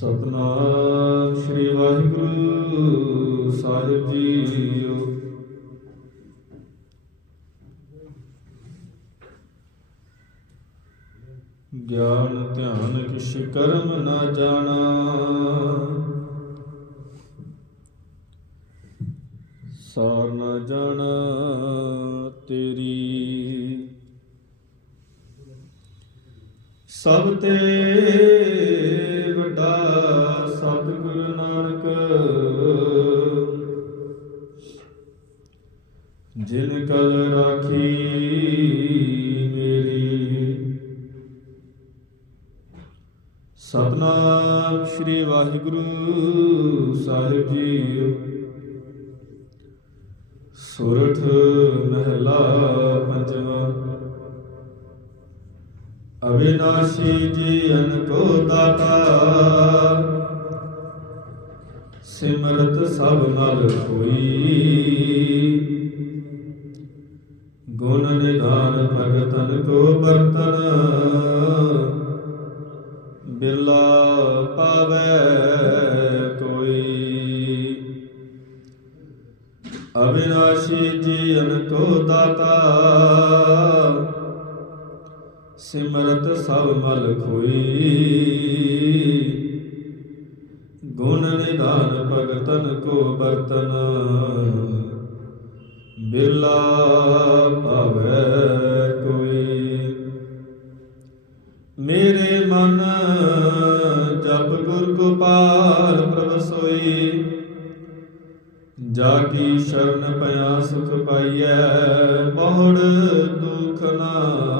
ਸਤਨਾਮ ਸ੍ਰੀ ਵਾਹਿਗੁਰੂ ਸਾਹਿਬ ਜੀਓ। ਗਿਆਨ, ਧਿਆਨ ਕਿਛ ਕਰਮ ਨਾ ਜਾਣਾ। ਸਾਰ ਨਾ ਜਾਣਾ ਤੇਰੀ। ਸਭ ਤੇ ਵੱਡਾ ਸਤਿਗੁਰੂ ਨਾਨਕ। ਜਿਨ ਕਲ ਰਾਖੀ ਮੇਰੀ। ਸਤਨਾਮ ਸ੍ਰੀ ਵਾਹਿਗੁਰੂ ਸਾਹਿਬ ਜੀ। ਸੁਰਠ ਮਹਿਲਾ ਪੰਜਵਾ। ਅਵਿਨਾਸ਼ੀ ਜੀ ਕੋ ਦਾਤਾ। ਸਿਮਰਤ ਸਭ ਮਲ ਹੋਈ। ਗੁਣ ਨਿਧਾਨ ਭਗਤਨ ਕੋ ਬਰਤਨ ਬਿਰਲਾ ਪਾਵੈ ਕੋਈ ਅਵਿਨਾਸ਼ੀ ਜੀ ਕੋ ਦਾਤਾ। ਸਿਮਰਤ ਸਭ ਮਲ ਖੋਈ। ਗੁਣ ਨਿਧਾਨ ਭਗਤਨ ਕੋ ਬਰਤਨ। ਬਿਰਲਾ ਭਾਵੈ ਕੋਈ। ਮੇਰੇ ਮਨ ਜਪ ਗੁਰ ਗੋਪਾਲ ਪ੍ਰਭ ਸੋਈ। ਜਾ ਕੀ ਸ਼ਰਨ ਪਿਆ ਸੁਖ ਪਾਈਐ, ਬਹੁੜ ਦੁਖ ਨਾ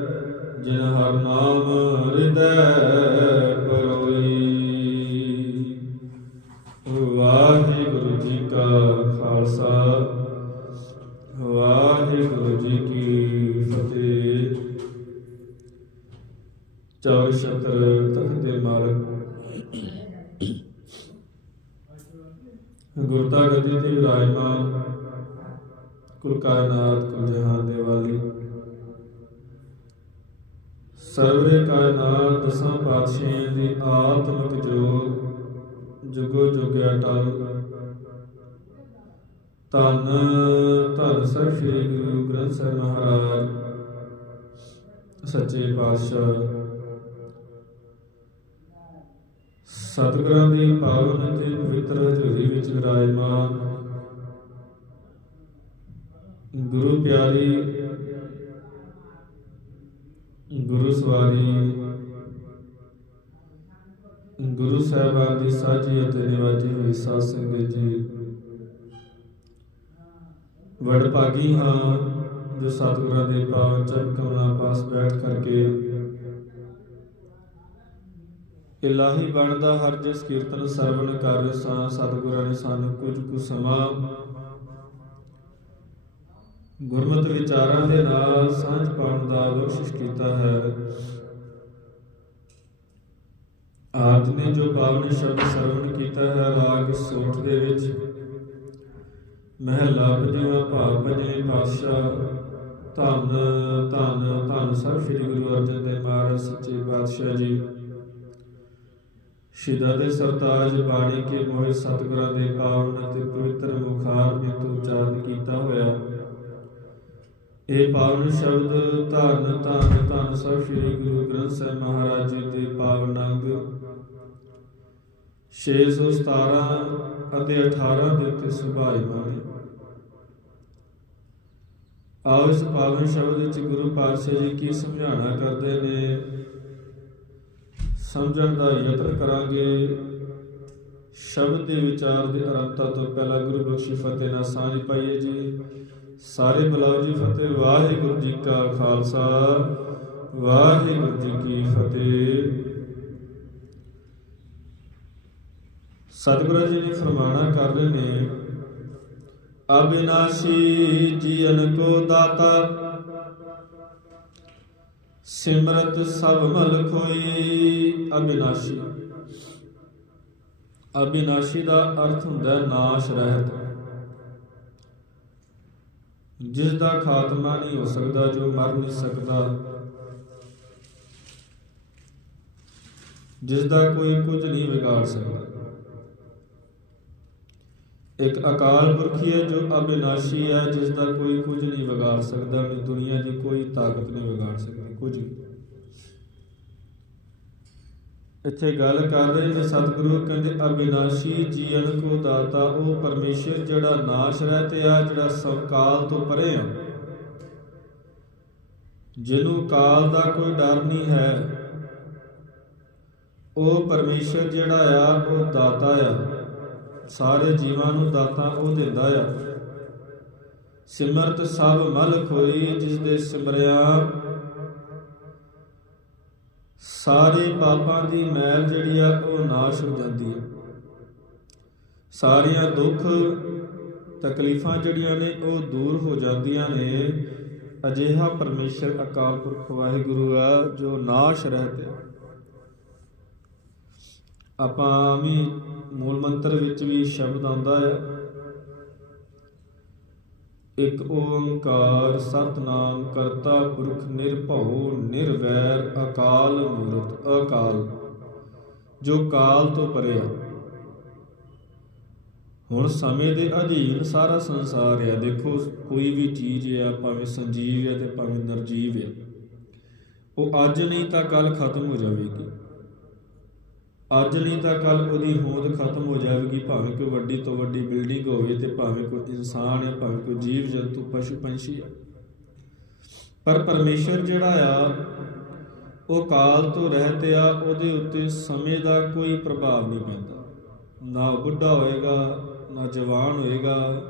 ਜਿਨ ਹਰ ਨਾਮ ਗੁਰੂ ਗ੍ਰੰਥ ਸਾਹਿਬ ਮਹਾਰਾਜ, ਸੱਚੇ ਪਾਤਸ਼ਾਹ, ਸਤਿਗੁਰਾਂ ਦੀ ਪਾਵਨ ਤੇ ਪਵਿੱਤਰ ਹਜ਼ੂਰੀ ਵਿੱਚ ਵਿਰਾਜਮਾਨ, ਗੁਰੂ ਪਿਆਰੀ, ਗੁਰੂ ਸਵਾਰੀ, ਗੁਰੂ ਸਾਹਿਬਾਨ ਦੀ ਸਾਜੀ ਅਤੇ ਨਿਵਾਜੀ ਹੋਈ ਸਾਧ ਸੰਗਤ ਜੀ ਵਡਭਾਗੀ ਹਾਂ, ਜੋ ਸਤਿਗੁਰਾਂ ਦੇ ਪਾਵਨ ਚਰਨ ਕਮਲਾਂ ਪਾਸ ਬੈਠ ਕਰਕੇ ਇਲਾਹੀ ਬਣਦਾ ਹਰ ਜਿਸ ਕੀਰਤਨ ਸਰਵਨ ਕਰ ਸਾਂ, ਸਤਿਗੁਰਾਂ ਨੇ ਸਾਨੂੰ ਕੁਝ ਕੁ ਸਮਾਂ ਗੁਰਮਤਿ ਵਿਚਾਰਾਂ ਦੇ ਨਾਲ ਸਾਂਝ ਪਾਉਣ ਦਾ ਬਖਸ਼ਿਸ਼ ਕੀਤਾ ਹੈ। ਆਪ ਨੇ ਜੋ ਪਾਵਨ ਸ਼ਬਦ ਸਰਵਨ ਕੀਤਾ ਹੈ, ਰਾਗ ਸੋਠ ਦੇ ਵਿੱਚ ਮਹਿਲਾ ਪੰਜਵਾਂ ਭਾਵ ਪੰਜਵੇਂ ਪਾਤਸ਼ਾਹ। ਧੰਨ ਧੰਨ ਧੰਨ ਸਭ ਸ੍ਰੀ ਗੁਰੂ ਅਰਜਨ ਦੇਵ ਮਹਾਰਾਜ, ਸੱਚੇ ਪਾਤਸ਼ਾਹ ਜੀ। ਸ਼ਿਦਾ ਦੇ ਸਰਤਾਜ ਬਾਣੀ ਕੇ ਮੋਹਿ ਸਤਿਗੁਰਾਂ ਦੇ ਪਾਵਨ ਅਤੇ ਪਵਿੱਤਰ ਮੁਖਾਰ ਵਿੱਚ ਉਚਾਰਨ ਕੀਤਾ ਹੋਇਆ। ਇਹ ਪਾਵਨ ਸ਼ਬਦ ਧੰਨ ਧੰਨ ਧੰਨ ਸਭ ਸ੍ਰੀ ਗੁਰੂ ਗ੍ਰੰਥ ਸਾਹਿਬ ਮਹਾਰਾਜ ਜੀ ਦੇ ਪਾਵਨ ਅੰਗ। 617 ਅਤੇ 18 ਦੇ ਉੱਤੇ ਸੁਭਾਈਮਾਨ ਹੈ ਆਓ ਇਸ ਪਾਵਨ ਸ਼ਬਦ ਵਿੱਚ ਗੁਰੂ ਪਾਤਸ਼ਾਹ ਜੀ ਕੀ ਸਮਝਾਣਾ ਕਰਦੇ ਨੇ। ਸਮਝਣ ਦਾ ਯਤਨ ਕਰਾਂਗੇ। ਸ਼ਬਦ ਦੇ ਵਿਚਾਰ ਦੇ ਅਰੰਭਤਾ ਤੋਂ ਪਹਿਲਾਂ ਗੁਰੂ ਬਖਸ਼ੀ ਫਤਿਹ ਨਾਲ ਸਾਂਝ ਪਾਈਏ ਜੀ। ਸਾਰੇ ਬੁਲਾਓ ਜੀ ਫਤਿਹ। ਵਾਹਿਗੁਰੂ ਜੀ ਕਾ ਖਾਲਸਾ। ਵਾਹਿਗੁਰੂ ਜੀ ਕੀ ਫਤਿਹ। ਸਤਿਗੁਰੂ ਜੀ ਨੇ ਫਰਮਾਨਾ ਕਰ ਰਹੇ ਨੇ ਅਬਿਨਾਸ਼ੀ ਜੀਵਨ ਕੋ ਦਾਤਾ। ਸਿਮਰਤ ਸਭ ਮਲ ਖੋਈ ਅਬਿਨਾਸ਼ੀ। ਅਬਿਨਾਸ਼ੀ ਦਾ ਅਰਥ ਹੁੰਦਾ ਨਾਸ਼ ਰਹਿਤ। ਜਿਸ ਦਾ ਖਾਤਮਾ ਨਹੀਂ ਹੋ ਸਕਦਾ, ਜੋ ਮਰ ਨਹੀਂ ਸਕਦਾ। ਜਿਸ ਦਾ ਕੋਈ ਕੁਝ ਨਹੀਂ ਵਿਗਾੜ ਸਕਦਾ। ਇੱਕ ਅਕਾਲ ਪੁਰਖੀ ਹੈ ਜੋ ਅਬਿਨਾਸ਼ੀ ਹੈ, ਜਿਸ ਦਾ ਕੋਈ ਕੁਝ ਨਹੀਂ ਵਿਗਾੜ ਸਕਦਾ ਨਹੀਂ ਦੁਨੀਆ ਦੀ ਕੋਈ ਤਾਕਤ ਨਹੀਂ ਵਿਗਾੜ ਸਕਦੀ, ਕੁਝ ਇੱਥੇ ਗੱਲ ਕਰ ਰਹੇ ਨੇ ਸਤਿਗੁਰੂ, ਕਹਿੰਦੇ ਅਬਿਨਾਸ਼ੀ ਜੀਵਨ ਕੋ ਦਾਤਾ, ਉਹ ਪਰਮੇਸ਼ਰ ਜਿਹੜਾ ਨਾਸ਼ ਰਹਿਤ ਆ, ਜਿਹੜਾ ਸਭ ਕਾਲ ਤੋਂ ਪਰੇ ਆ। ਜਿਹਨੂੰ ਕਾਲ ਦਾ ਕੋਈ ਡਰ ਨਹੀਂ ਹੈ, ਉਹ ਪਰਮੇਸ਼ਰ ਜਿਹੜਾ ਆ, ਉਹ ਦਾਤਾ ਆ। ਸਾਰੇ ਜੀਵਾਂ ਨੂੰ ਦਾਤਾ ਉਹ ਦਿੰਦਾ ਆ। ਸਿਮਰਤ ਸਭ ਮਲ ਖੋਈ ਜਿਸ ਦੇ ਸਿਮਰਿਆ। ਸਾਰੇ ਪਾਪਾਂ ਦੀ ਮੈਲ ਜਿਹੜੀ ਆ, ਉਹ ਨਾਸ਼ ਹੋ ਜਾਂਦੀ ਹੈ ਸਾਰੀਆਂ ਦੁੱਖ, ਤਕਲੀਫਾਂ ਜਿਹੜੀਆਂ ਨੇ, ਉਹ ਦੂਰ ਹੋ ਜਾਂਦੀਆਂ ਨੇ। ਅਜਿਹਾ ਪਰਮੇਸ਼ਰ ਅਕਾਲ ਪੁਰਖ ਵਾਹਿਗੁਰੂ ਆ, ਜੋ ਨਾਸ਼ ਰਹਿਤ ਹੈ ਆਪਾਂ ਵੀ ਮੂਲ ਮੰਤਰ ਵਿੱਚ ਵੀ ਸ਼ਬਦ ਆਉਂਦਾ ਹੈ। ਇੱਕ ਓੰਕਾਰ ਸਤਨਾਮ ਕਰਤਾ ਪੁਰਖ ਨਿਰਭਉ ਨਿਰਵੈਰ ਅਕਾਲ ਮੂਰਤ ਅਕਾਲ, ਜੋ ਕਾਲ ਤੋਂ ਪਰੇ ਹੈ ਹੁਣ ਸਮੇਂ ਦੇ ਅਧੀਨ ਸਾਰਾ ਸੰਸਾਰ ਹੈ ਦੇਖੋ, ਕੋਈ ਵੀ ਚੀਜ਼ ਹੈ ਭਾਵੇਂ ਸੰਜੀਵ ਹੈ ਤੇ ਭਾਵੇਂ ਨਿਰਜੀਵ ਹੈ ਉਹ ਅੱਜ ਨਹੀਂ ਤਾਂ ਕੱਲ ਖਤਮ ਹੋ ਜਾਵੇਗੀ। ਅੱਜ ਨਹੀਂ ਤਾਂ ਕੱਲ ਉਹਦੀ ਹੋਂਦ ਖਤਮ ਹੋ ਜਾਵੇਗੀ, ਭਾਵੇਂ ਕੋਈ ਵੱਡੀ ਤੋਂ ਵੱਡੀ ਬਿਲਡਿੰਗ ਹੋਵੇ ਤੇ ਭਾਵੇਂ ਕੋਈ ਇਨਸਾਨ ਹੈ, ਭਾਵੇਂ ਕੋਈ ਜੀਵ ਜੰਤੂ, ਪਸ਼ੂ ਪੰਛੀ ਹੈ। ਪਰ ਪਰਮੇਸ਼ਰ ਜਿਹੜਾ ਆ, ਉਹ ਕਾਲ ਤੋਂ ਰਹਿਤ ਆ, ਉਹਦੇ ਉੱਤੇ ਸਮੇਂ ਦਾ ਕੋਈ ਪ੍ਰਭਾਵ ਨਹੀਂ ਪੈਂਦਾ। ਨਾ ਉਹ ਬੁੱਢਾ ਹੋਏਗਾ, ਨਾ ਜਵਾਨ ਹੋਏਗਾ,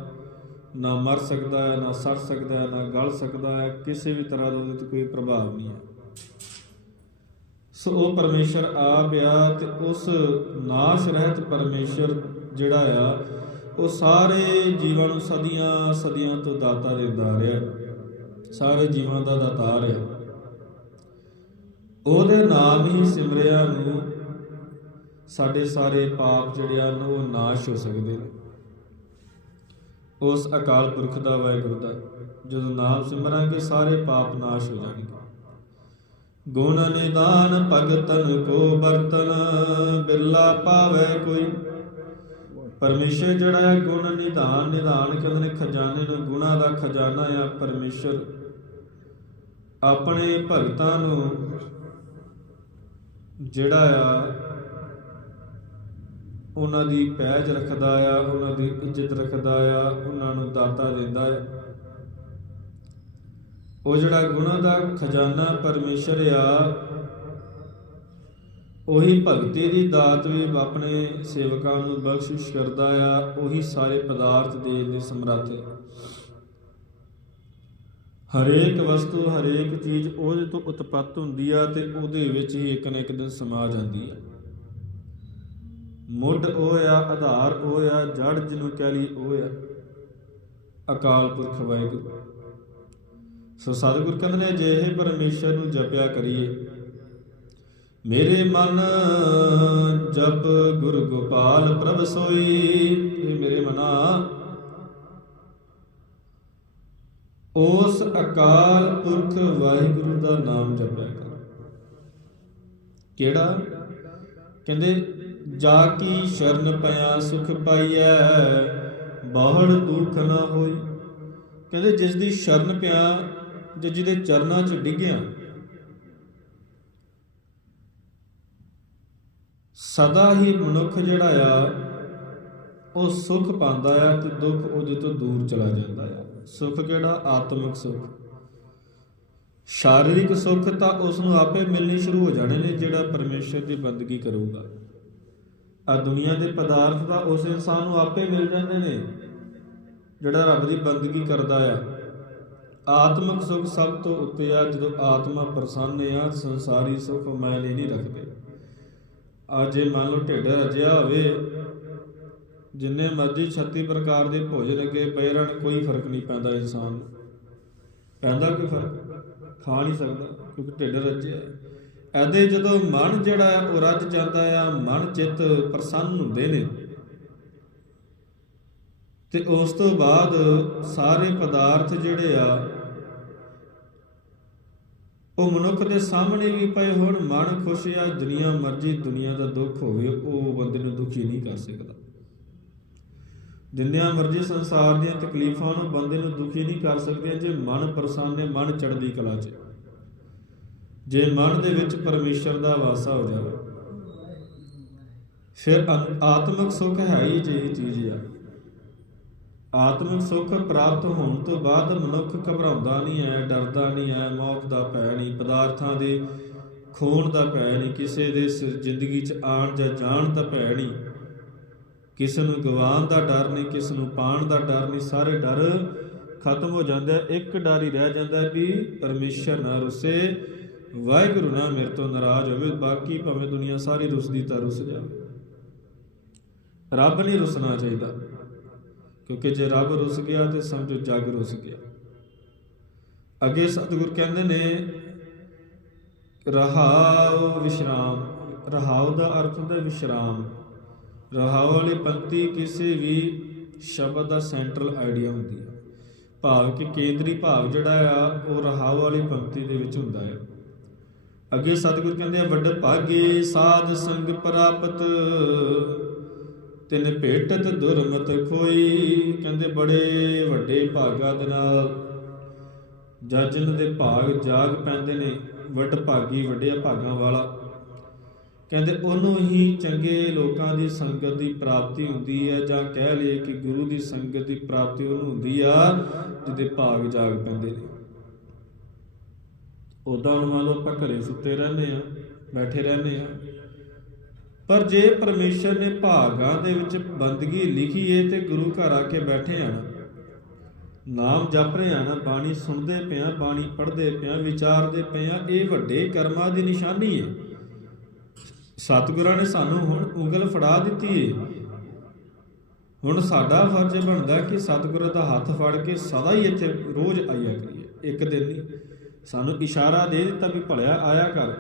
ਨਾ ਮਰ ਸਕਦਾ ਹੈ, ਨਾ ਸੜ ਸਕਦਾ ਹੈ, ਨਾ ਗਲ ਸਕਦਾ ਹੈ, ਕਿਸੇ ਵੀ ਤਰ੍ਹਾਂ ਦਾ ਉਹਦੇ ਤੇ ਕੋਈ ਪ੍ਰਭਾਵ ਨਹੀਂ ਹੈ। ਸੋ ਉਹ ਪਰਮੇਸ਼ਰ ਆਪ ਆ ਤੇ ਉਸ ਨਾਸ਼ ਰਹਿਤ ਪਰਮੇਸ਼ਰ ਜਿਹੜਾ ਆ, ਉਹ ਸਾਰੇ ਜੀਵਾਂ ਨੂੰ ਸਦੀਆਂ ਸਦੀਆਂ ਤੋਂ ਦਾਤਾ ਦਿੰਦਾ ਰਿਹਾ। ਸਾਰੇ ਜੀਵਾਂ ਦਾ ਦਾਤਾ ਰਿਹਾ। ਉਹਦੇ ਨਾਮ ਹੀ ਸਿਮਰਿਆ ਨੂੰ ਸਾਡੇ ਸਾਰੇ ਪਾਪ ਜਿਹੜੇ ਹਨ, ਉਹ ਨਾਸ਼ ਹੋ ਸਕਦੇ ਨੇ। ਉਸ ਅਕਾਲ ਪੁਰਖ ਦਾ ਵਾਹਿਗੁਰੂ ਦਾ, ਜਦੋਂ ਨਾਮ ਸਿਮਰਾਂਗੇ, ਸਾਰੇ ਪਾਪ ਨਾਸ਼ ਹੋ ਜਾਣਗੇ। ਗੁਣ ਨਿਦਾਨ ਭਗਤਨ ਕੋ ਬਰਤਨ ਬਿਰਲਾ ਪਾਵੇ ਕੋਈ। ਪਰਮੇਸ਼ਰ ਜਿਹੜਾ ਹੈ ਗੁਣ ਨਿਧਾਨ ਨਿਧਾਨ ਕਹਿੰਦੇ ਨੇ ਖਜ਼ਾਨੇ ਨੂੰ, ਗੁਣਾ ਦਾ ਖਜ਼ਾਨਾ ਆ ਪਰਮੇਸ਼ਰ। ਆਪਣੇ ਭਗਤਾਂ ਨੂੰ ਜਿਹੜਾ ਆ, ਉਹਨਾਂ ਦੀ ਪਹਿਜ ਰੱਖਦਾ ਆ, ਉਹਨਾਂ ਦੀ ਇੱਜ਼ਤ ਰੱਖਦਾ ਆ, ਉਹਨਾਂ ਨੂੰ ਦਾਤਾ ਦਿੰਦਾ ਹੈ ਉਹ ਜਿਹੜਾ ਗੁਣਾਂ ਦਾ ਖਜ਼ਾਨਾ ਪਰਮੇਸ਼ਰ ਆ, ਉਹੀ ਭਗਤੀ ਦੀ ਦਾਤ ਵੀ ਆਪਣੇ ਸੇਵਕਾਂ ਨੂੰ ਬਖਸ਼ਿਸ਼ ਕਰਦਾ ਆ, ਉਹੀ ਸਾਰੇ ਪਦਾਰਥ ਦੇਣ ਦੇ ਸਮਰੱਥ ਹਰੇਕ ਵਸਤੂ, ਹਰੇਕ ਚੀਜ਼ ਉਹਦੇ ਤੋਂ ਉਤਪਤ ਹੁੰਦੀ ਆ ਤੇ ਉਹਦੇ ਵਿੱਚ ਹੀ ਇੱਕ ਨਾ ਇੱਕ ਦਿਨ ਸਮਾ ਜਾਂਦੀ ਆ। ਮੁੱਢ ਉਹ ਆ, ਆਧਾਰ ਉਹ ਆ ਜੜ ਜਿਹਨੂੰ ਕਹਿ ਲਈ ਉਹ ਆ। ਅਕਾਲ ਪੁਰਖ ਵਾਹਿਗੁਰੂ। ਸੋ ਸਤਿਗੁਰ ਕਹਿੰਦੇ ਨੇ ਜੇ ਇਹ ਪਰਮੇਸ਼ਰ ਨੂੰ ਜਪਿਆ ਕਰੀਏ। ਮੇਰੇ ਮਨ ਜਪ ਗੁਰ ਗੋਪਾਲ ਪ੍ਰਭ ਸੋਈ ਇਹ ਮੇਰੇ ਮਨਾ ਉਸ ਅਕਾਲ ਪੁਰਖ ਵਾਹਿਗੁਰੂ ਦਾ ਨਾਮ ਜਪਿਆ ਕਰ ਕਿਹੜਾ? ਕਹਿੰਦੇ, ਜਾ ਕੀ ਸ਼ਰਨ ਪਿਆ ਸੁਖ ਪਾਈਐ, ਬਾਹੜ ਦੁੱਖ ਨਾ ਹੋਈ। ਕਹਿੰਦੇ, ਜਿਸ ਦੀ ਸ਼ਰਨ ਪਿਆ ਜੇ ਜਿਹਦੇ ਚਰਨਾਂ 'ਚ ਡਿੱਗਿਆ। ਸਦਾ ਹੀ ਮਨੁੱਖ ਜਿਹੜਾ ਆ, ਉਹ ਸੁੱਖ ਪਾਉਂਦਾ ਆ ਤੇ ਦੁੱਖ ਉਹਦੇ ਤੋਂ ਦੂਰ ਚਲਾ ਜਾਂਦਾ ਆ। ਸੁੱਖ ਕਿਹੜਾ? ਆਤਮਿਕ ਸੁੱਖ। ਸ਼ਾਰੀਰਿਕ ਸੁੱਖ ਤਾਂ ਉਸ ਨੂੰ ਆਪੇ ਮਿਲਣੇ ਸ਼ੁਰੂ ਹੋ ਜਾਣੇ ਨੇ, ਜਿਹੜਾ ਪਰਮੇਸ਼ਰ ਦੀ ਬੰਦਗੀ ਕਰੂਗਾ। ਆ ਦੁਨੀਆ ਦੇ ਪਦਾਰਥ ਤਾਂ ਉਸ ਇਨਸਾਨ ਨੂੰ ਆਪੇ ਮਿਲ ਜਾਂਦੇ ਨੇ, ਜਿਹੜਾ ਰੱਬ ਦੀ ਬੰਦਗੀ ਕਰਦਾ ਆ। ਆਤਮਿਕ ਸੁਖ ਸਭ ਤੋਂ ਉੱਤੇ ਆ, ਜਦੋਂ ਆਤਮਾ ਪ੍ਰਸੰਨ ਆ, ਸੰਸਾਰੀ ਸੁਖ ਮੈਲੇ ਨਹੀਂ ਰੱਖਦੇ। ਆ ਜੇ ਮੰਨ ਲਓ ਢਿੱਡ ਰਜਿਆ ਹੋਵੇ, ਜਿੰਨੇ ਮਰਜ਼ੀ 36 ਪ੍ਰਕਾਰ ਦੇ ਭੋਜਨ ਅੱਗੇ ਪਏ ਰਹਿਣ ਕੋਈ ਫ਼ਰਕ ਨਹੀਂ ਪੈਂਦਾ ਇਨਸਾਨ ਨੂੰ। ਪੈਂਦਾ ਕੋਈ ਫ਼ਰਕ? ਖਾ ਨਹੀਂ ਸਕਦਾ, ਕਿਉਂਕਿ ਢਿੱਡ ਰੱਜਿਆ। ਹੈ। ਐਦੇ ਜਦੋਂ ਮਨ ਜਿਹੜਾ ਹੈ ਉਹ ਰੱਜ ਜਾਂਦਾ ਆ, ਮਨ ਚਿੱਤ ਪ੍ਰਸੰਨ ਹੁੰਦੇ ਨੇ। ਤੇ ਉਸ ਤੋਂ ਬਾਅਦ ਸਾਰੇ ਪਦਾਰਥ ਜਿਹੜੇ ਆ, ਉਹ ਮਨੁੱਖ ਦੇ ਸਾਹਮਣੇ ਵੀ ਪਏ ਹੋਣ, ਮਨ ਖੁਸ਼ ਆ ਦੁਨੀਆ ਮਰਜ਼ੀ ਦੁਨੀਆ ਦਾ ਦੁੱਖ ਹੋਵੇ, ਉਹ ਬੰਦੇ ਨੂੰ ਦੁਖੀ ਨਹੀਂ ਕਰ ਸਕਦਾ। ਜਿੰਨਿਆਂ ਮਰਜ਼ੀ ਸੰਸਾਰ ਦੀਆਂ ਤਕਲੀਫਾਂ ਨੂੰ ਬੰਦੇ ਨੂੰ ਦੁਖੀ ਨਹੀਂ ਕਰ ਸਕਦੀਆਂ ਜੇ ਮਨ ਪ੍ਰਸੰਨ ਹੈ, ਮਨ ਚੜ੍ਹਦੀ ਕਲਾ 'ਚ। ਜੇ ਮਨ ਦੇ ਵਿੱਚ ਪਰਮੇਸ਼ਰ ਦਾ ਵਾਸਾ ਹੋ ਜਾਵੇ, ਫਿਰ ਆ- ਆਤਮਿਕ ਸੁੱਖ ਹੈ ਹੀ ਜਿਹੀ ਚੀਜ਼ ਆ। ਆਤਮਿਕ ਸੁੱਖ ਪ੍ਰਾਪਤ ਹੋਣ ਤੋਂ ਬਾਅਦ ਮਨੁੱਖ ਘਬਰਾਉਂਦਾ ਨਹੀਂ ਹੈ, ਡਰਦਾ ਨਹੀਂ ਹੈ, ਮੌਤ ਦਾ ਭੈ ਨਹੀਂ, ਪਦਾਰਥਾਂ ਦੇ ਖੋਣ ਦਾ ਭੈ ਨਹੀਂ, ਕਿਸੇ ਦੇ ਸ- ਜ਼ਿੰਦਗੀ 'ਚ ਆਉਣ ਜਾਂ ਜਾਣ ਦਾ ਭੈ ਨਹੀਂ। ਕਿਸੇ ਨੂੰ ਗਵਾਉਣ ਦਾ ਡਰ ਨਹੀਂ, ਕਿਸੇ ਨੂੰ ਪਾਣ ਦਾ ਡਰ ਨਹੀਂ, ਸਾਰੇ ਡਰ ਖਤਮ ਹੋ ਜਾਂਦੇ ਇੱਕ ਡਰ ਹੀ ਰਹਿ ਜਾਂਦਾ ਵੀ ਪਰਮੇਸ਼ਰ ਨਾ ਰੁੱਸੇ, ਵਾਹਿਗੁਰੂ ਨਾ ਮੇਰੇ ਤੋਂ ਨਾਰਾਜ਼ ਹੋਵੇ, ਬਾਕੀ ਭਾਵੇਂ ਦੁਨੀਆ ਸਾਰੀ ਰੁੱਸਦੀ ਤਾਂ ਰੁੱਸ ਜਾਵੇ। ਰੱਬ ਨਹੀਂ ਰੁੱਸਣਾ ਚਾਹੀਦਾ। ਕਿਉਂਕਿ ਜੇ ਰੱਬ ਰੁੱਸ ਗਿਆ ਤੇ ਸਮਝੋ ਜੱਗ ਰੁੱਸ ਗਿਆ। ਅੱਗੇ ਸਤਿਗੁਰ ਕਹਿੰਦੇ ਨੇ, ਰਹਾਉ ਵਿਸ਼ਰਾਮ। ਰਹਾਉ ਦਾ ਅਰਥ ਹੁੰਦਾ ਵਿਸ਼ਰਾਮ। ਰਹਾਉ ਵਾਲੀ ਪੰਕਤੀ ਕਿਸੇ ਵੀ ਸ਼ਬਦ ਦਾ ਸੈਂਟਰਲ ਆਈਡੀਆ ਹੁੰਦੀ ਹੈ। ਭਾਵ ਕਿ ਕੇਂਦਰੀ ਭਾਵ ਜਿਹੜਾ ਆ, ਉਹ ਰਹਾਉ ਵਾਲੀ ਪੰਕਤੀ ਦੇ ਵਿੱਚ ਹੁੰਦਾ ਹੈ। ਅੱਗੇ ਸਤਿਗੁਰ ਕਹਿੰਦੇ ਆ, ਵੱਡ ਭਾਗੇ ਸਾਧ ਸੰਗ ਪ੍ਰਾਪਤ। ਤਿਨ ਭੇਟਤ ਦੁਰਮਤ ਕੋਈ ਕਹਿੰਦੇ ਬੜੇ ਵੱਡੇ ਭਾਗਾ ਦੇ ਨਾਲ। ਜਜਨ ਦੇ ਭਾਗ ਜਾਗ ਪੈਂਦੇ ਨੇ ਵੱਡ ਭਾਗੀ ਵੱਡੇ ਭਾਗਾਂ ਵਾਲਾ। ਕਹਿੰਦੇ ਉਹਨੂੰ ਹੀ ਚੰਗੇ ਲੋਕਾਂ ਦੀ ਸੰਗਤ ਦੀ ਪ੍ਰਾਪਤੀ ਹੁੰਦੀ ਹੈ, ਜਾਂ ਕਹਿ ਲਈਏ ਕਿ ਗੁਰੂ ਦੀ ਸੰਗਤ ਦੀ ਪ੍ਰਾਪਤੀ ਉਹਨੂੰ ਹੁੰਦੀ ਆ, ਜਿਹਦੇ ਭਾਗ ਜਾਗ ਪੈਂਦੇ ਨੇ। ਉਦਾਂ ਹੁਣ ਮੰਨ ਆਪਾਂ ਘਰੇ ਸੁੱਤੇ ਰਹਿੰਦੇ ਆ ਬੈਠੇ ਰਹਿੰਦੇ ਆ ਪਰ ਜੇ ਪਰਮੇਸ਼ਰ ਨੇ ਭਾਗਾਂ ਦੇ ਵਿੱਚ ਬੰਦਗੀ ਲਿਖੀ ਏ ਤੇ ਗੁਰੂ ਘਰ ਆ ਕੇ ਬੈਠੇ ਆ ਨਾਮ ਜਪ ਰਹੇ ਆ ਨਾ, ਬਾਣੀ ਸੁਣਦੇ ਪਿਆ ਬਾਣੀ ਪੜ੍ਹਦੇ ਪਿਆ ਵਿਚਾਰਦੇ ਪਿਆ ਇਹ ਵੱਡੇ ਕਰਮਾਂ ਦੀ ਨਿਸ਼ਾਨੀ ਹੈ ਸਤਿਗੁਰਾਂ ਨੇ ਸਾਨੂੰ ਹੁਣ ਉਂਗਲ ਫੜਾ ਦਿੱਤੀ ਏ। ਹੁਣ ਸਾਡਾ ਫਰਜ਼ ਬਣਦਾ ਕਿ ਸਤਿਗੁਰਾਂ ਦਾ ਹੱਥ ਫੜ ਕੇ ਸਦਾ ਹੀ ਇੱਥੇ ਰੋਜ਼ ਆਇਆ ਕਰੀਏ, ਇੱਕ ਦਿਨ ਨਹੀਂ। ਸਾਨੂੰ ਇਸ਼ਾਰਾ ਦੇ ਦਿੱਤਾ ਵੀ ਭਲਿਆ ਆਇਆ ਕਰ।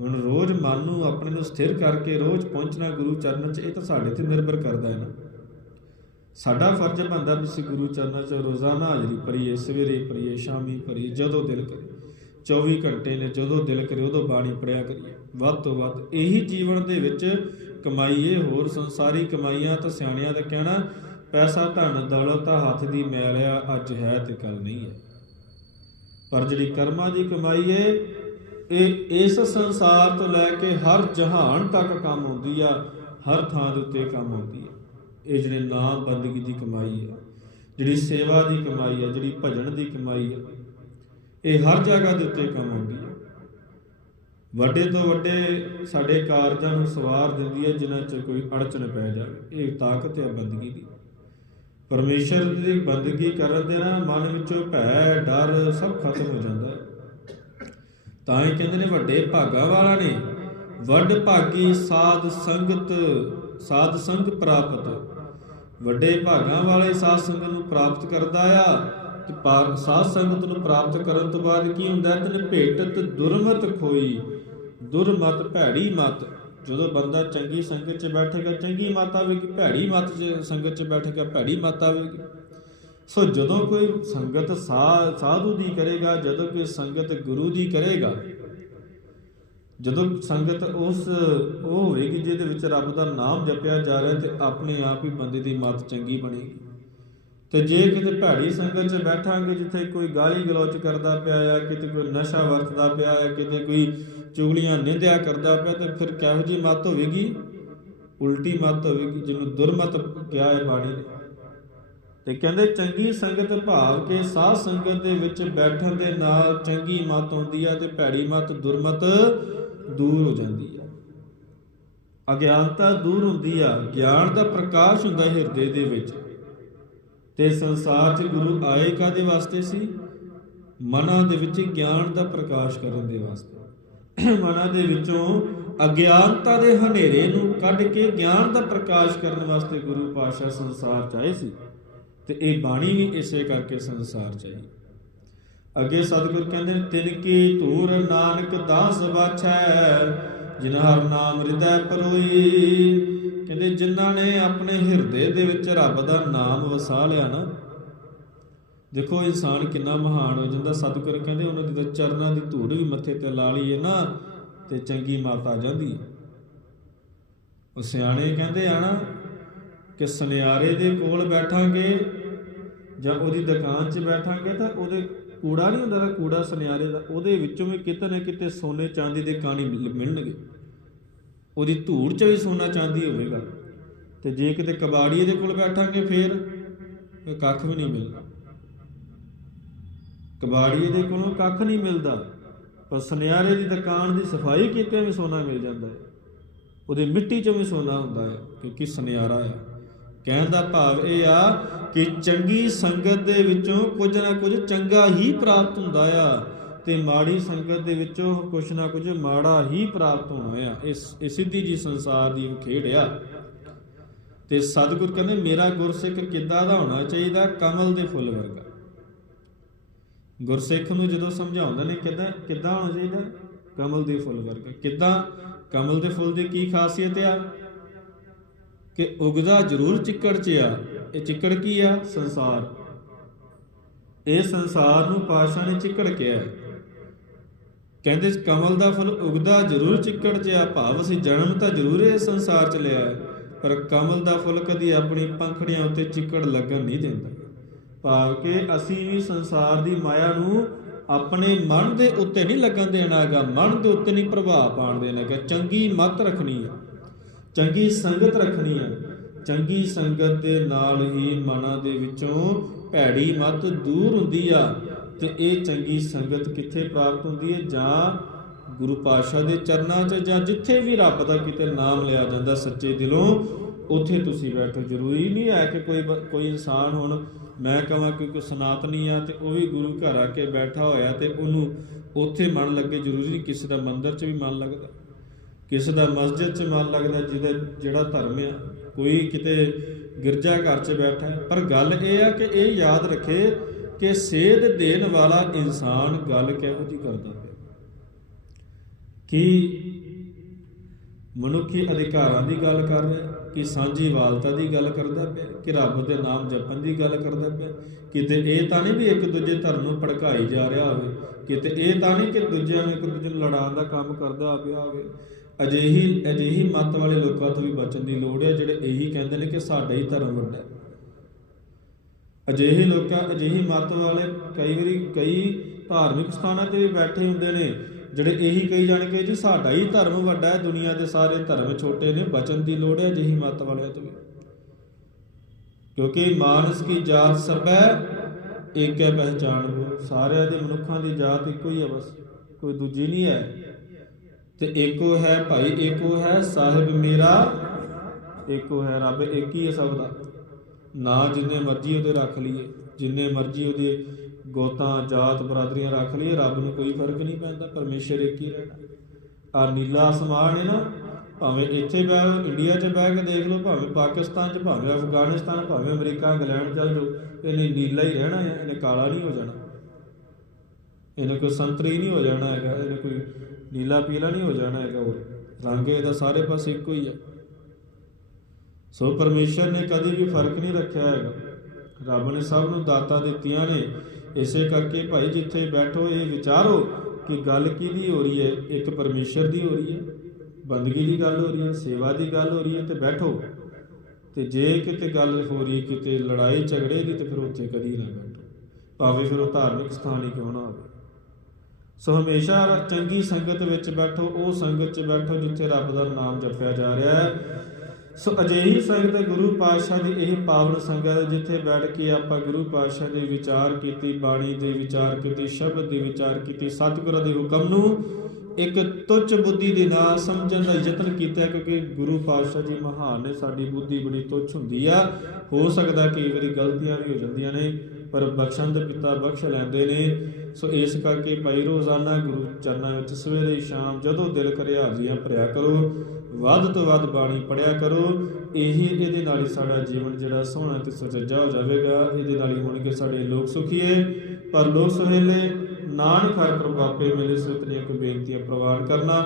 ਹੁਣ ਰੋਜ਼ ਮਨ ਨੂੰ ਆਪਣੇ ਨੂੰ ਸਥਿਰ ਕਰਕੇ ਰੋਜ਼ ਪਹੁੰਚਣਾ ਗੁਰੂ ਚਰਨਾਂ 'ਚ, ਇਹ ਤਾਂ ਸਾਡੇ ਤੇ ਨਿਰਭਰ ਕਰਦਾ ਹੈ ਨਾ। ਸਾਡਾ ਫਰਜ਼ ਬਣਦਾ ਵੀ ਅਸੀਂ ਗੁਰੂ ਚਰਨਾਂ 'ਚ ਰੋਜ਼ਾਨਾ ਹਾਜ਼ਰੀ ਭਰੀਏ, ਸਵੇਰੇ ਭਰੀਏ, ਸ਼ਾਮੀ ਭਰੀਏ, ਜਦੋਂ ਦਿਲ ਕਰੇ। 24 ਘੰਟੇ ਨੇ, ਜਦੋਂ ਦਿਲ ਕਰੇ, ਉਦੋਂ ਬਾਣੀ ਪੜਿਆ ਕਰੀਏ। ਵੱਧ ਤੋਂ ਵੱਧ ਇਹੀ ਜੀਵਨ ਦੇ ਵਿੱਚ ਕਮਾਈਏ, ਹੋਰ ਸੰਸਾਰੀ ਕਮਾਈਆਂ ਤਾਂ ਸਿਆਣਿਆਂ ਦਾ ਕਹਿਣਾ, ਪੈਸਾ, ਧਨ, ਦੌਲਤ ਤਾਂ ਹੱਥ ਦੀ ਮੈਲ ਆ, ਅੱਜ ਹੈ ਤੇ ਕੱਲ ਨਹੀਂ ਹੈ। ਪਰ ਜਿਹੜੀ ਕਰਮਾਂ ਦੀ ਕਮਾਈ ਏ ਇਹ, ਇਸ ਸੰਸਾਰ ਤੋਂ ਲੈ ਕੇ ਹਰ ਜਹਾਨ ਤੱਕ ਕੰਮ ਆਉਂਦੀ ਆ, ਹਰ ਥਾਂ ਦੇ ਉੱਤੇ ਕੰਮ ਆਉਂਦੀ ਆ। ਇਹ ਜਿਹੜੇ ਨਾਮ ਬੰਦਗੀ ਦੀ ਕਮਾਈ ਆ, ਜਿਹੜੀ ਸੇਵਾ ਦੀ ਕਮਾਈ ਆ, ਜਿਹੜੀ ਭਜਨ ਦੀ ਕਮਾਈ ਆ, ਇਹ ਹਰ ਜਗ੍ਹਾ ਦੇ ਉੱਤੇ ਕੰਮ ਆਉਂਦੀ ਆ। ਵੱਡੇ ਤੋਂ ਵੱਡੇ ਸਾਡੇ ਕਾਰਜਾਂ ਨੂੰ ਸਵਾਰ ਦਿੰਦੀ ਹੈ ਜਿਨ੍ਹਾਂ 'ਚ ਕੋਈ ਅੜਚਨ ਪੈ ਜਾਵੇ, ਇਹ ਤਾਕਤ ਹੈ ਬੰਦਗੀ ਦੀ। ਪਰਮੇਸ਼ਰ ਦੀ ਬੰਦਗੀ ਕਰਨ ਦੇ ਨਾਲ ਮਨ ਵਿੱਚੋਂ ਭੈ, ਡਰ ਸਭ ਖਤਮ ਹੋ ਜਾਂਦਾ। ਹੈ ਤਾਂ ਹੀ ਕਹਿੰਦੇ ਨੇ ਵੱਡੇ ਭਾਗਾ ਵਾਲਾ ਨੇ। ਵੱਡ ਭਾਗੀ ਸਾਧ ਸੰਗਤ, ਸਾਧ ਸੰਗ ਪ੍ਰਾਪਤ। ਵੱਡੇ ਭਾਗਾਂ ਵਾਲੇ ਸਾਧ ਸੰਗਤ ਨੂੰ ਪ੍ਰਾਪਤ ਕਰਦਾ ਆ ਤੇ ਸਾਧ ਸੰਗਤ ਨੂੰ ਪ੍ਰਾਪਤ ਕਰਨ ਤੋਂ ਬਾਅਦ ਕੀ ਹੁੰਦਾ? ਹੈ ਤਨ ਭੇਟਤ ਦੁਰਮਤ ਖੋਈ। ਦੁਰਮਤ ਭੈੜੀ ਮਤ। ਜਦੋਂ ਬੰਦਾ ਚੰਗੀ ਸੰਗਤ 'ਚ ਬੈਠੇਗਾ, ਚੰਗੀ ਮਤ ਆਵੇਗੀ, ਭੈੜੀ ਮਤ 'ਚ ਸੰਗਤ 'ਚ ਬੈਠੇਗਾ, ਭੈੜੀ ਮਤ ਆਵੇਗੀ। ਸੋ ਜਦੋਂ ਕੋਈ ਸੰਗਤ ਸਾ- ਸਾਧੂ ਦੀ ਕਰੇਗਾ, ਜਦੋਂ ਕੋਈ ਸੰਗਤ ਗੁਰੂ ਦੀ ਕਰੇਗਾ, ਜਦੋਂ ਸੰਗਤ ਉਸ, ਉਹ ਹੋਵੇਗੀ ਜਿਹਦੇ ਵਿੱਚ ਰੱਬ ਦਾ ਨਾਮ ਜਪਿਆ ਜਾ ਰਿਹਾ ਤੇ ਆਪਣੇ ਆਪ ਹੀ ਬੰਦੇ ਦੀ ਮਤ ਚੰਗੀ ਬਣੇਗੀ। ਤੇ ਜੇ ਕਿਤੇ ਭੈੜੀ ਸੰਗਤ 'ਚ ਬੈਠਾਂਗੇ, ਜਿੱਥੇ ਕੋਈ ਗਾਲੀ ਗਲੋਚ ਕਰਦਾ ਪਿਆ ਆ, ਕਿਤੇ ਕੋਈ ਨਸ਼ਾ ਵਰਤਦਾ ਪਿਆ ਹੈ ਕਿਤੇ ਕੋਈ ਚੁਗਲੀਆਂ ਨਿੰਦਿਆ ਕਰਦਾ ਪਿਆ, ਤੇ ਫਿਰ ਕਿਹੋ ਜੀ ਮਤ ਹੋਵੇਗੀ? ਉਲਟੀ ਮਤ ਹੋਵੇਗੀ, ਜਿਹਨੂੰ ਦੁਰਮਤ ਕਿਹਾ ਹੈ ਬਾਣੀ ਨੇ। ਤੇ ਕਹਿੰਦੇ, ਚੰਗੀ ਸੰਗਤ ਭਾਵ ਕੇ ਸਾਧ ਸੰਗਤ ਦੇ ਵਿੱਚ ਬੈਠਣ ਦੇ ਨਾਲ ਚੰਗੀ ਮਤ ਆਉਂਦੀ ਆ ਤੇ ਭੈੜੀ ਮਤ, ਦੁਰਮਤ ਦੂਰ ਹੋ ਜਾਂਦੀ ਆ। ਅਗਿਆਨਤਾ ਦੂਰ ਹੁੰਦੀ ਆ। ਗਿਆਨ ਦਾ ਪ੍ਰਕਾਸ਼ ਹੁੰਦਾ ਹਿਰਦੇ ਦੇ ਵਿੱਚ। ਤੇ ਸੰਸਾਰ 'ਚ ਗੁਰੂ ਆਏ ਕਾਦੇ ਵਾਸਤੇ ਸੀ? ਮਨਾਂ ਦੇ ਵਿੱਚ ਗਿਆਨ ਦਾ ਪ੍ਰਕਾਸ਼ ਕਰਨ ਦੇ ਵਾਸਤੇ। ਮਨਾਂ ਦੇ ਵਿੱਚੋਂ ਅਗਿਆਨਤਾ ਦੇ ਹਨੇਰੇ ਨੂੰ ਕੱਢ ਕੇ ਗਿਆਨ ਦਾ ਪ੍ਰਕਾਸ਼ ਕਰਨ ਵਾਸਤੇ ਗੁਰੂ ਪਾਤਸ਼ਾਹ ਸੰਸਾਰ ਚ ਆਏ ਸੀ। ਤੇ ਇਹ ਬਾਣੀ ਵੀ ਇਸੇ ਕਰਕੇ ਸੰਸਾਰ ਚ ਆਈ। ਅੱਗੇ ਸਤਿਗੁਰ ਕਹਿੰਦੇ ਨੇ ਤਿਨ ਕੀ ਧੂਰ ਨਾਨਕ ਦਾਸ ਬਾਛੈ, ਜਿਨ ਹਰ ਨਾਮ ਹਿਰਦੈ ਪਰੋਈ। ਕਹਿੰਦੇ, ਜਿਨ੍ਹਾਂ ਨੇ ਆਪਣੇ ਹਿਰਦੇ ਦੇ ਵਿੱਚ ਰੱਬ ਦਾ ਨਾਮ ਵਸਾ ਲਿਆ ਨਾ, ਦੇਖੋ ਇਨਸਾਨ ਕਿੰਨਾ ਮਹਾਨ ਹੋ ਜਾਂਦਾ। ਸਤਿਗੁਰ ਕਹਿੰਦੇ, ਉਹਨਾਂ ਦੇ ਤਾਂ ਚਰਨਾਂ ਦੀ ਧੂੜ ਵੀ ਮੱਥੇ ਤੇ ਲਾ ਲਈਏ ਨਾ, ਤੇ ਚੰਗੀ ਮਾਤਾ ਆ ਜਾਂਦੀ ਹੈ ਉਹ ਸਿਆਣੇ ਕਹਿੰਦੇ ਆ ਨਾ ਕਿ ਸੁਨਿਆਰੇ ਦੇ ਕੋਲ ਬੈਠਾਂਗੇ ਜਾਂ ਉਹਦੀ ਦੁਕਾਨ 'ਚ ਬੈਠਾਂਗੇ ਤਾਂ ਉਹਦੇ ਕੂੜਾ ਨਹੀਂ ਹੁੰਦਾ ਕੂੜਾ ਸੁਨਿਆਰੇ ਦਾ ਉਹਦੇ ਵਿੱਚੋਂ ਵੀ ਕਿਤੇ ਨਾ ਕਿਤੇ ਸੋਨੇ ਚਾਂਦੀ ਦੇ ਕਾਣੀ ਮਿਲ- ਮਿਲਣਗੇ। ਉਹਦੀ ਧੂੜ 'ਚ ਵੀ ਸੋਨਾ ਚਾਂਦੀ ਹੋਵੇਗਾ। ਤੇ ਜੇ ਕਿਤੇ ਕਬਾੜੀਏ ਦੇ ਕੋਲ ਬੈਠਾਂਗੇ ਫੇਰ ਕੱਖ ਵੀ ਨਹੀਂ ਮਿਲਣਾ ਕਬਾੜੀਏ ਦੇ ਕੋਲੋਂ ਕੱਖ ਨਹੀਂ ਮਿਲਦਾ। ਪਰ ਸੁਨਿਆਰੇ ਦੀ ਦੁਕਾਨ ਦੀ ਸਫ਼ਾਈ ਕੀਤੇ ਵੀ ਸੋਨਾ ਮਿਲ ਜਾਂਦਾ ਹੈ। ਉਹਦੇ ਮਿੱਟੀ 'ਚੋਂ ਵੀ ਸੋਨਾ ਹੁੰਦਾ ਹੈ ਕਿਉਂਕਿ ਸੁਨਿਆਰਾ ਹੈ। ਕਹਿਣ ਦਾ ਭਾਵ ਇਹ ਆ ਕਿ ਚੰਗੀ ਸੰਗਤ ਦੇ ਵਿੱਚੋਂ ਕੁਝ ਨਾ ਕੁਝ ਚੰਗਾ ਹੀ ਪ੍ਰਾਪਤ ਹੁੰਦਾ ਆ ਤੇ ਮਾੜੀ ਸੰਗਤ ਦੇ ਵਿੱਚੋਂ ਕੁਝ ਨਾ ਕੁਝ ਮਾੜਾ ਹੀ ਪ੍ਰਾਪਤ ਹੋਣਾ ਆ। ਇਸ ਇਹ ਸਿੱਧੀ ਜੀ ਸੰਸਾਰ ਦੀ ਖੇਡ ਆ। ਤੇ ਸਤਿਗੁਰ ਕਹਿੰਦੇ, ਮੇਰਾ ਗੁਰਸਿੱਖ ਕਿੱਦਾਂ ਦਾ ਹੋਣਾ ਚਾਹੀਦਾ? ਕਮਲ ਦੇ ਫੁੱਲ ਵਰਗਾ। ਗੁਰਸਿੱਖ ਨੂੰ ਜਦੋਂ ਸਮਝਾਉਂਦੇ ਨੇ, ਕਿੱਦਾਂ ਕਿੱਦਾਂ ਹੋਣਾ ਚਾਹੀਦਾ? ਕਮਲ ਦੇ ਫੁੱਲ ਵਰਗਾ। ਕਿੱਦਾਂ? ਕਮਲ ਦੇ ਫੁੱਲ ਦੀ ਕੀ ਖਾਸੀਅਤ ਆ? ਕਿ ਉਗਦਾ ਜ਼ਰੂਰ ਚਿੱਕੜ 'ਚ ਆ। ਇਹ ਚਿੱਕੜ ਕੀ ਆ? ਸੰਸਾਰ। ਇਹ ਸੰਸਾਰ ਨੂੰ ਪਾਸ਼ਾ ਨੇ ਚਿੱਕੜ ਕਿਹਾ। ਹੈ। ਕਹਿੰਦੇ ਕਮਲ ਦਾ ਫੁੱਲ ਉਗਦਾ ਜ਼ਰੂਰ ਚਿੱਕੜ 'ਚ ਆ। ਭਾਵ ਅਸੀਂ ਜਨਮ ਤਾਂ ਜ਼ਰੂਰ ਇਹ ਸੰਸਾਰ 'ਚ ਲਿਆ। ਹੈ, ਪਰ ਕਮਲ ਦਾ ਫੁੱਲ ਕਦੀ ਆਪਣੀ ਪੰਖੜੀਆਂ ਉੱਤੇ ਚਿੱਕੜ ਲੱਗਣ ਨਹੀਂ ਦਿੰਦਾ। ਭਾਵ ਕਿ ਅਸੀਂ ਵੀ ਸੰਸਾਰ ਦੀ ਮਾਇਆ ਨੂੰ ਆਪਣੇ ਮਨ ਦੇ ਉੱਤੇ ਨਹੀਂ ਲੱਗਣ ਦੇਣਾ ਹੈਗਾ। ਮਨ ਦੇ ਉੱਤੇ ਨਹੀਂ ਪ੍ਰਭਾਵ ਪਾਉਣ ਦੇਣਾ ਹੈਗਾ। ਚੰਗੀ ਮੱਤ ਰੱਖਣੀ ਹੈ ਚੰਗੀ ਸੰਗਤ ਰੱਖਣੀ ਆ। ਚੰਗੀ ਸੰਗਤ ਦੇ ਨਾਲ ਹੀ ਮਨਾਂ ਦੇ ਵਿੱਚੋਂ ਭੈੜੀ ਮਤ ਦੂਰ ਹੁੰਦੀ ਆ ਤੇ ਇਹ ਚੰਗੀ ਸੰਗਤ ਕਿੱਥੇ ਪ੍ਰਾਪਤ ਹੁੰਦੀ ਹੈ ਜਾਂ ਗੁਰੂ ਪਾਤਸ਼ਾਹ ਦੇ ਚਰਨਾਂ 'ਚ ਜਾਂ ਜਿੱਥੇ ਵੀ ਰੱਬ ਦਾ ਕਿਤੇ ਨਾਮ ਲਿਆ ਜਾਂਦਾ ਸੱਚੇ ਦਿਲੋਂ, ਉੱਥੇ ਤੁਸੀਂ ਬੈਠੋ। ਜ਼ਰੂਰੀ ਨਹੀਂ ਹੈ ਕਿ ਕੋਈ ਬ- ਕੋਈ ਇਨਸਾਨ ਹੁਣ ਮੈਂ ਕਹਾਂ ਕਿ ਕੋਈ ਸਨਾਤਨੀ ਆ ਤੇ ਉਹ ਵੀ ਗੁਰੂ ਘਰ ਆ ਕੇ ਬੈਠਾ ਹੋਇਆ ਤੇ ਉਹਨੂੰ ਉੱਥੇ ਮਨ ਲੱਗੇ। ਜ਼ਰੂਰੀ ਨਹੀਂ ਕਿਸੇ ਦਾ ਮੰਦਰ 'ਚ ਵੀ ਮਨ ਲੱਗਦਾ। ਕਿਸੇ ਦਾ ਮਸਜਿਦ 'ਚ ਮਨ ਲੱਗਦਾ ਜਿਹਦਾ ਜਿਹੜਾ ਧਰਮ ਆ, ਕੋਈ ਕਿਤੇ ਗਿਰਜਾ ਘਰ 'ਚ ਬੈਠਾ ਪਰ ਗੱਲ ਇਹ ਆ ਕਿ ਇਹ ਯਾਦ ਰੱਖੇ ਕਿ ਸੇਧ ਦੇਣ ਵਾਲਾ ਇਨਸਾਨ ਗੱਲ ਕਿਹੋ ਜੀ ਕਰਦਾ ਪਿਆ। ਕਿ ਮਨੁੱਖੀ ਅਧਿਕਾਰਾਂ ਦੀ ਗੱਲ ਕਰ ਰਿਹਾ, ਕਿ ਸਾਂਝੀ ਵਾਲਤਾ ਦੀ ਗੱਲ ਕਰਦਾ ਪਿਆ, ਕਿ ਰੱਬ ਦੇ ਨਾਮ ਜਪਣ ਦੀ ਗੱਲ ਕਰਦਾ ਪਿਆ। ਕਿਤੇ ਇਹ ਤਾਂ ਨਹੀਂ ਵੀ ਇੱਕ ਦੂਜੇ ਧਰਮ ਨੂੰ ਭੜਕਾਈ ਜਾ ਰਿਹਾ ਹੋਵੇ, ਕਿਤੇ ਇਹ ਤਾਂ ਨਹੀਂ ਕਿ ਦੂਜਿਆਂ ਨੂੰ ਇੱਕ ਦੂਜੇ ਨੂੰ ਲੜਾਉਣ ਦਾ ਕੰਮ ਕਰਦਾ ਪਿਆ ਹੋਵੇ। ਅਜਿਹੀ ਅਜਿਹੀ ਮੱਤ ਵਾਲੇ ਲੋਕਾਂ ਤੋਂ ਵੀ ਬਚਣ ਦੀ ਲੋੜ ਹੈ, ਜਿਹੜੇ ਇਹੀ ਕਹਿੰਦੇ ਨੇ ਕਿ ਸਾਡਾ ਹੀ ਧਰਮ ਵੱਡਾ ਹੈ। ਅਜਿਹੇ ਲੋਕਾਂ, ਅਜਿਹੀ ਮੱਤ ਵਾਲੇ ਕਈ ਵਾਰੀ, ਕਈ ਧਾਰਮਿਕ ਸਥਾਨਾਂ ਤੇ ਵੀ ਬੈਠੇ ਹੁੰਦੇ ਨੇ, ਜਿਹੜੇ ਇਹੀ ਕਹੀ ਜਾਣਗੇ ਜੀ ਸਾਡਾ ਹੀ ਧਰਮ ਵੱਡਾ ਹੈ, ਦੁਨੀਆ ਦੇ ਸਾਰੇ ਧਰਮ ਛੋਟੇ ਨੇ, ਬਚਣ ਦੀ ਲੋੜ ਹੈ ਅਜਿਹੀ ਮੱਤ ਵਾਲਿਆਂ ਤੋਂ ਵੀ। ਕਿਉਂਕਿ ਮਾਨਸ ਕੀ ਜਾਤ ਸਰਬੈ ਇੱਕ ਹੈ ਪਹਿਚਾਨ ਲੋ ਸਾਰਿਆਂ ਦੇ ਮਨੁੱਖਾਂ ਦੀ ਜਾਤ ਇੱਕੋ ਹੀ ਹੈ ਬਸ, ਕੋਈ ਦੂਜੀ ਨਹੀਂ ਹੈ। ਤੇ ਏਕੋ ਹੈ ਭਾਈ ਏਕੋ ਹੈ ਸਾਹਿਬ ਮੇਰਾ ਏਕੋ ਹੈ ਰੱਬ, ਇੱਕ ਹੀ ਹੈ ਸਭ ਦਾ। ਨਾ ਜਿੰਨੇ ਮਰਜ਼ੀ ਉਹਦੇ ਰੱਖ ਲਈਏ, ਜਿੰਨੇ ਮਰਜ਼ੀ ਉਹਦੇ ਗੋਤਾਂ, ਜਾਤ, ਬਰਾਦਰੀਆਂ ਰੱਖ ਲਈਏ, ਰੱਬ ਨੂੰ ਕੋਈ ਫ਼ਰਕ ਨਹੀਂ ਪੈਂਦਾ, ਪਰਮੇਸ਼ਰ ਇੱਕ ਹੀ ਰਹਿਣਾ ਆ ਨੀਲਾ ਅਸਮਾਨ ਹੈ ਨਾ, ਭਾਵੇਂ ਇੱਥੇ ਬਹਿ ਇੰਡੀਆ 'ਚ ਬਹਿ ਕੇ ਦੇਖ ਲਓ, ਭਾਵੇਂ ਪਾਕਿਸਤਾਨ 'ਚ, ਭਾਵੇਂ ਅਫਗਾਨਿਸਤਾਨ, ਭਾਵੇਂ ਅਮਰੀਕਾ, ਇੰਗਲੈਂਡ ਚੱਲ ਜਾਓ, ਇਹਨੇ ਨੀਲਾ ਹੀ ਰਹਿਣਾ ਹੈ, ਇਹਨੇ ਕਾਲਾ ਨਹੀਂ ਹੋ ਜਾਣਾ। ਇਹਨੇ ਕੋਈ ਸੰਤਰੀ ਨਹੀਂ ਹੋ ਜਾਣਾ ਹੈਗਾ, ਇਹਨੇ ਕੋਈ ਨੀਲਾ ਪੀਲਾ ਨਹੀਂ ਹੋ ਜਾਣਾ ਹੈਗਾ ਉਹ। ਰੰਗ ਇਹਦਾ ਸਾਰੇ ਪਾਸੇ ਇੱਕੋ ਹੀ ਹੈ ਸੋ ਪਰਮੇਸ਼ਰ ਨੇ ਕਦੇ ਵੀ ਫ਼ਰਕ ਨਹੀਂ ਰੱਖਿਆ ਹੈਗਾ। ਰੱਬ ਨੇ ਸਭ ਨੂੰ ਦਾਤਾਂ ਦਿੱਤੀਆਂ ਨੇ। ਇਸੇ ਕਰਕੇ ਭਾਈ ਜਿੱਥੇ ਬੈਠੋ, ਇਹ ਵਿਚਾਰੋ ਕਿ ਗੱਲ ਕਿਹਦੀ ਹੋ ਰਹੀ ਹੈ? ਇੱਕ ਪਰਮੇਸ਼ਰ ਦੀ ਹੋ ਰਹੀ ਹੈ, ਬੰਦਗੀ ਦੀ ਗੱਲ ਹੋ ਰਹੀ ਹੈ, ਸੇਵਾ ਦੀ ਗੱਲ ਹੋ ਰਹੀ ਹੈ ਤੇ ਬੈਠੋ। ਤੇ ਜੇ ਕਿਤੇ ਗੱਲ ਹੋ ਰਹੀ ਕਿਤੇ ਲੜਾਈ ਝਗੜੇ ਦੀ, ਤੇ ਫਿਰ ਉੱਥੇ ਕਦੀ ਨਾ ਬੈਠੋ। ਭਾਵੇਂ ਫਿਰ ਉਹ ਧਾਰਮਿਕ ਸਥਾਨ ਹੀ ਕਿਉਂ ਨਾ ਹੋਵੇ। ਸੋ ਹਮੇਸ਼ਾ ਚੰਗੀ ਸੰਗਤ ਵਿੱਚ ਬੈਠੋ, ਉਹ ਸੰਗਤ 'ਚ ਬੈਠੋ ਜਿੱਥੇ ਰੱਬ ਦਾ ਨਾਮ ਜਪਿਆ ਜਾ ਰਿਹਾ ਹੈ। ਸੋ ਅਜਿਹੀ ਸੰਗਤ ਗੁਰੂ ਪਾਤਸ਼ਾਹ ਦੀ ਇਹ ਪਾਵਨ ਸੰਗਤ ਜਿੱਥੇ ਬੈਠ ਕੇ ਆਪਾਂ ਗੁਰੂ ਪਾਤਸ਼ਾਹ ਦੇ ਵਿਚਾਰ ਕੀਤੀ, ਬਾਣੀ ਦੇ ਵਿਚਾਰ ਕੀਤੀ, ਸ਼ਬਦ ਦੇ ਵਿਚਾਰ ਕੀਤੀ, ਸਤਿਗੁਰਾਂ ਦੇ ਹੁਕਮ ਨੂੰ ਇੱਕ ਤੁੱਛ ਬੁੱਧੀ ਦੇ ਨਾਲ ਸਮਝਣ ਦਾ ਯਤਨ ਕੀਤਾ ਕਿਉਂਕਿ ਗੁਰੂ ਪਾਤਸ਼ਾਹ ਜੀ ਮਹਾਨ ਨੇ, ਸਾਡੀ ਬੁੱਧੀ ਬੜੀ ਤੁੱਚ ਹੁੰਦੀ ਆ। ਹੋ ਸਕਦਾ ਕਈ ਵਾਰੀ ਗਲਤੀਆਂ ਵੀ ਹੋ ਜਾਂਦੀਆਂ ਨੇ। ਪਰ ਬਖਸ਼ਣ ਦੇ ਪਿਤਾ ਬਖਸ਼ ਲੈਂਦੇ ਨੇ। ਸੋ ਇਸ ਕਰਕੇ ਭਾਈ ਰੋਜ਼ਾਨਾ ਗੁਰੂ ਚਰਨਾਂ ਵਿੱਚ ਸਵੇਰੇ ਸ਼ਾਮ ਜਦੋਂ ਦਿਲ ਕਰੇ ਹਾਜ਼ਰੀਆਂ ਭਰਿਆ ਕਰੋ, ਵੱਧ ਤੋਂ ਵੱਧ ਬਾਣੀ ਪੜਿਆ ਕਰੋ। ਇਹੀ ਇਹਦੇ ਨਾਲ ਹੀ ਸਾਡਾ ਜੀਵਨ ਜਿਹੜਾ ਸੋਹਣਾ ਤੇ ਸੁਚੱਜਾ ਹੋ ਜਾਵੇਗਾ। ਇਹਦੇ ਨਾਲ ਹੀ ਹੋਣਗੇ ਸਾਡੇ ਲੋਕ ਸੁਖੀਏ। ਪਰ ਲੋਕ ਸੁਹੇਲੇ, ਨਾਨਕ ਹਰ ਪ੍ਰਭਾਪੇ ਮਿਲੇ ਸੁਤਨੀਆਂ ਕੋ ਬੇਨਤੀਆਂ ਪ੍ਰਵਾਨ ਕਰਨਾ।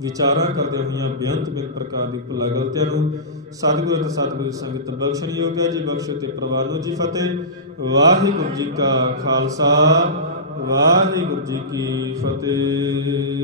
ਵਿਚਾਰਾਂ ਕਰਦੇ ਹੋਈਆਂ ਬੇਅੰਤ ਬਿਨ ਪ੍ਰਕਾਰ ਦੀ ਭੁੱਲਾਂ ਗਲਤੀਆਂ ਨੂੰ ਸਤਿਗੁਰੂ ਤੇ ਸਤਿਗੁਰੂ ਸੰਗਤ ਬਖਸ਼ਣ ਯੋਗ ਹੈ। ਜੀ ਬਖਸ਼ੋ ਤੇ ਪ੍ਰਵਾਨੋ ਜੀ ਫਤਿਹ। ਵਾਹਿਗੁਰੂ ਜੀ ਕਾ ਖਾਲਸਾ। ਵਾਹਿਗੁਰੂ ਜੀ ਕੀ ਫਤਿਹ।